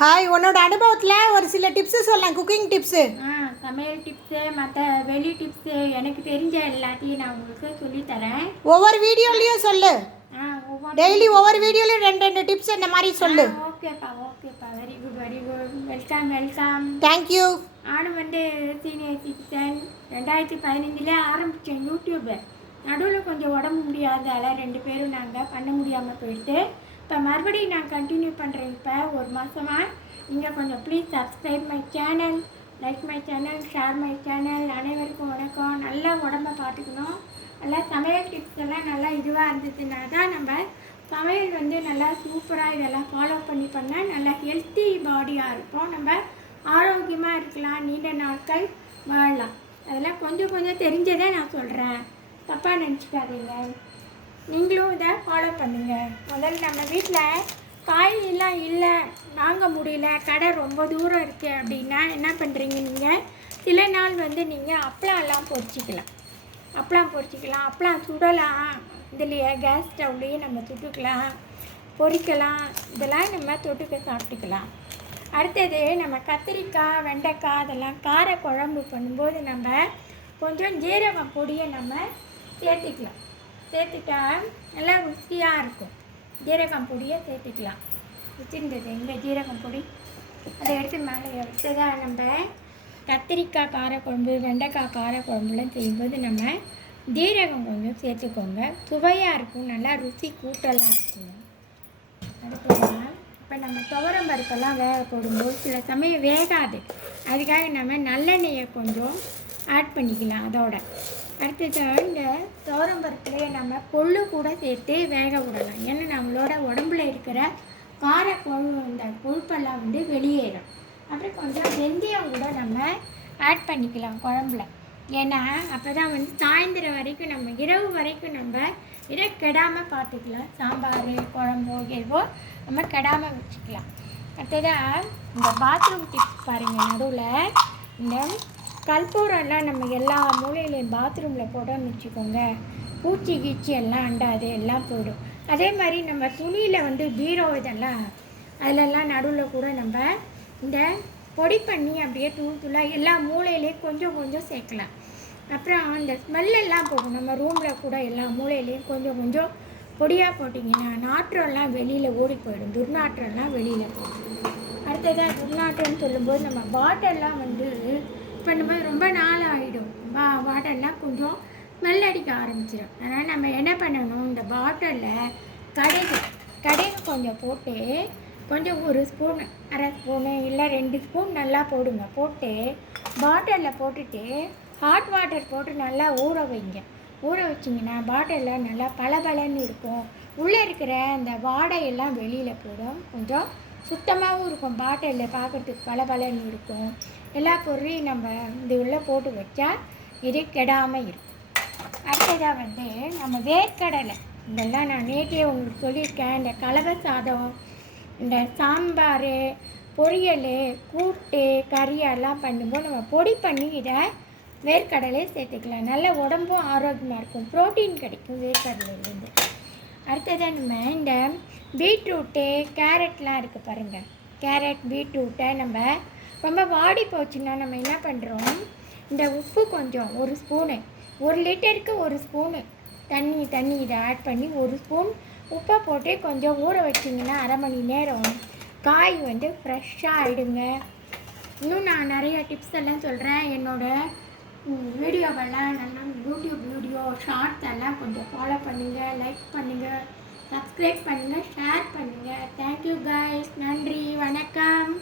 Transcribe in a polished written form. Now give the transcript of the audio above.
Hi, உன்னோட அனுபவத்தில் ஒரு சில டிப்ஸு சொல்லலாம், குக்கிங் டிப்ஸு. சமையல் டிப்ஸு, மற்ற வெளி டிப்ஸு, எனக்கு தெரிஞ்ச எல்லாத்தையும் நான் உங்களுக்கு சொல்லித்தரேன். ஒவ்வொரு வீடியோலையும் சொல்லு. டெய்லி ஒவ்வொரு வீடியோலையும் ரெண்டு ரெண்டு டிப்ஸ் இந்த மாதிரி சொல்லு. ஓகேப்பா. Very good welcome. தேங்க்யூ. நானும் சீனியர் சிட்டிசன் 2015 ஆரம்பித்தேன் யூடியூப்பு. நடுவில் கொஞ்சம் உடம்பு முடியாதால 2 பேரும் நாங்கள் பண்ண முடியாமல் போயிட்டு இப்போ மறுபடியும் நான் கண்டினியூ பண்ணுறேன். இப்போ ஒரு மாதமாக நீங்கள் கொஞ்சம் please subscribe my channel, like my channel, share my channel. அனைவருக்கும் வணக்கம். நல்லா உடம்பை பார்த்துக்கணும். நல்லா சமையல் டிப்ஸ் எல்லாம் நல்லா இதுவாக இருந்துச்சுன்னா தான் நம்ம சமையல் நல்லா சூப்பராக இதெல்லாம் ஃபாலோ பண்ணால் நல்லா ஹெல்த்தி பாடியாக இருப்போம். நம்ம ஆரோக்கியமாக இருக்கலாம், நீண்ட நாட்கள் வாழலாம். அதெல்லாம் கொஞ்சம் கொஞ்சம் தெரிஞ்சதே நான் சொல்கிறேன், தப்பாக நினச்சிக்காதீங்க. நீங்களும் இதை ஃபாலோ பண்ணுங்கள். முதல்ல நம்ம வீட்டில் காயெல்லாம் இல்லை, வாங்க முடியல, கடை ரொம்ப தூரம் இருக்குது அப்படின்னா என்ன பண்ணுறீங்க, நீங்கள் சில நாள் நீங்கள் அப்பளம்லாம் பொரிச்சிக்கலாம். அப்பளம் சுடலாம். இதுலையே கேஸ் ஸ்டவ்லேயே நம்ம சுட்டுக்கலாம், பொரிக்கலாம். இதெல்லாம் நம்ம தொட்டுக்க சாப்பிட்டுக்கலாம். அடுத்தது நம்ம கத்திரிக்காய், வெண்டைக்காய் அதெல்லாம் கார குழம்பு பண்ணும்போது நம்ம கொஞ்சம் ஜீரகம் பொடியை நம்ம சேர்த்துட்டா நல்லா ருசியாக இருக்கும். ஜீரகம் பொடியை சேர்த்துக்கலாம். வச்சுருந்தது இந்த ஜீரகம் பொடி அதை எடுத்து மேலே எடுத்துதான் நம்ம கத்திரிக்காய் காரக்குழம்பு, வெண்டைக்காய் காரக்குழம்புலாம் செய்யும்போது நம்ம ஜீரகம் கொஞ்சம் சேர்த்துக்கோங்க. சுவையாக இருக்கும், நல்லா ருசி கூட்டலாக இருக்கும். அடுத்ததான் இப்போ நம்ம துவரம் பருப்பெல்லாம் வேக போடும்போது சில சமயம் வேகாது. அதுக்காக நம்ம நல்லெண்ணெயை கொஞ்சம் ஆட் பண்ணிக்கலாம். அதோட அடுத்தது இந்த துவரம் பருப்புலேயே நம்ம கொள்ளு கூட சேர்த்து வேக விடலாம். ஏன்னா நம்மளோட உடம்புல இருக்கிற கார இந்த கொழுப்பெல்லாம் வெளியேறும். அப்புறம் கொஞ்சம் வெந்தயம் கூட நம்ம ஆட் பண்ணிக்கலாம் குழம்புல. ஏன்னா அப்போ தான் சாயந்தரம் வரைக்கும் நம்ம இரவு வரைக்கும் நம்ம இதை கெடாமல் பார்த்துக்கலாம். சாம்பார், குழம்போ எதுவோ நம்ம கெடாமல் வச்சுக்கலாம். அடுத்ததாக இந்த பாத்ரூம் டிப்ஸ் பாருங்கள். நடுவில் இந்த கற்பூரம்லாம் நம்ம எல்லா மூலையிலையும் பாத்ரூமில் போட்டோம்னு வச்சுக்கோங்க, பூச்சி கீச்சி எல்லாம் அண்டாது, எல்லாம் போயிடும். அதே மாதிரி நம்ம துணியில் பீரோ இதெல்லாம் அதிலெல்லாம் நடுவில் கூட நம்ம இந்த பொடி பண்ணி அப்படியே தூளாக எல்லா மூலையிலையும் கொஞ்சம் கொஞ்சம் சேர்க்கலாம். அப்புறம் இந்த ஸ்மெல்லெல்லாம் போகும். நம்ம ரூமில் கூட எல்லா மூலையிலையும் கொஞ்சம் கொஞ்சம் பொடியாக போட்டிங்கன்னா நாற்றம்லாம் வெளியில் ஓடி போயிடும், துர்நாற்றம்லாம் வெளியில் போயிடும். அடுத்ததாக துர்நாற்றம்னு சொல்லும்போது நம்ம பாட்டெல்லாம் இப்போ நம்ம ரொம்ப நாள் ஆகிடும், பாட்டெல்லாம் கொஞ்சம் ஸ்மெல் அடிக்க ஆரம்பிச்சிடும். அதனால் நம்ம என்ன பண்ணணும், இந்த பாட்டிலில் கடுகு கொஞ்சம் போட்டு கொஞ்சம் ஒரு ஸ்பூன், அரை ஸ்பூனு இல்லை 2 ஸ்பூன் நல்லா போடுங்க. போட்டு பாட்டிலில் போட்டுட்டு ஹாட் வாட்டர் போட்டு நல்லா ஊற வைங்க. ஊற வச்சிங்கன்னா பாட்டிலில் நல்லா பளபளன்னு இருக்கும். உள்ளே இருக்கிற அந்த வாடையெல்லாம் வெளியில் போடும். கொஞ்சம் சுத்தமாகவும் இருக்கும். பாட்டிலில் பார்க்குறதுக்கு பளபளன்னு இருக்கும். எல்லா பொருளையும் நம்ம இது உள்ளே போட்டு வச்சா இது கெடாமல் இருக்கும். அடுத்ததாக நம்ம வேர்க்கடலை இதெல்லாம் நான் நேற்றே உங்களுக்கு சொல்லியிருக்கேன். இந்த கலவை சாதம், இந்த சாம்பார், பொரியல், கூட்டு, கறி எல்லாம் பண்ணும்போது நம்ம பொடி பண்ணி இதை வேர்க்கடலையை சேர்த்துக்கலாம். நல்ல உடம்பும் ஆரோக்கியமாக இருக்கும், ப்ரோட்டீன் கிடைக்கும் வேர்க்கடலையிலேருந்து. அடுத்ததாக நம்ம இந்த பீட்ரூட்டு, கேரட்லாம் இருக்குது பாருங்கள். கேரட், பீட்ரூட்டை நம்ம ரொம்ப வாடி போச்சுன்னா நம்ம என்ன பண்ணுறோம், இந்த உப்பு கொஞ்சம் 1 ஸ்பூனு, 1 லிட்டருக்கு 1 ஸ்பூனு தண்ணி இதை ஆட் பண்ணி 1 ஸ்பூன் உப்பை போட்டு கொஞ்சம் ஊற வச்சிங்கன்னா அரை மணி நேரம் காய் ஃப்ரெஷ்ஷாக ஆகிடுங்க. இன்னும் நான் நிறைய டிப்ஸ் எல்லாம் சொல்கிறேன். என்னோடய வீடியோவெல்லாம் நல்லா யூடியூப் வீடியோ ஷார்ட்ஸ் எல்லாம் கொஞ்சம் ஃபாலோ பண்ணுங்கள், லைக் பண்ணுங்கள், சப்ஸ்கிரைப் பண்ணுங்கள், ஷேர் பண்ணுங்கள். Thank you guys. நன்றி, வணக்கம்.